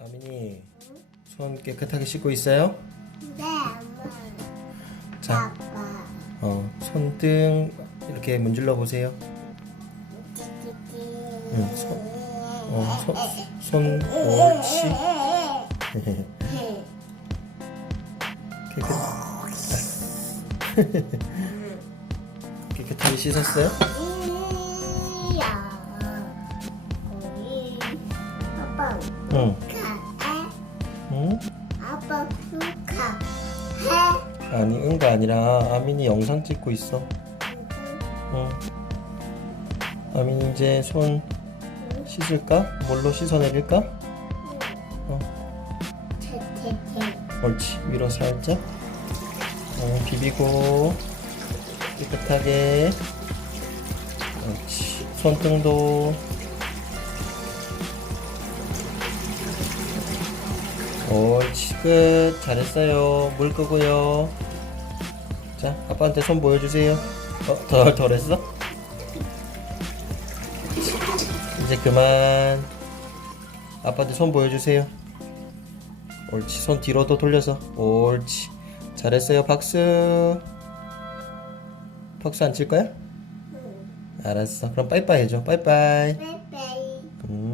아민이 손 깨끗하게 씻고 있어요? 네, 엄마. 자, 아빠. 어, 손등 이렇게 문질러 보세요. 응, 손, 어, 손, 손, 옳지. 깨끗. 깨끗하게 씻었어요? 이야. 우리 아빠 응. 응? 아빠 축하 해. 아니, 응가 아니라 아민이 영상 찍고 있어. 응. 아민이 이제 손 씻을까? 뭘로 씻어내릴까? 어, 테테테. 옳지. 위로 살짝. 어, 비비고 깨끗하게. 옳지. 손등도. 옳지. 끝. 잘했어요. 물 끄고요. 자, 아빠한테 손 보여주세요. 어, 덜, 덜 했어? 이제 그만. 아빠한테 손 보여주세요. 옳지. 손 뒤로도 돌려서. 옳지. 잘했어요. 박수. 박수 안 칠 거야? 알았어. 그럼 빠이빠이 해줘. 빠이빠이. 빼빼. 음.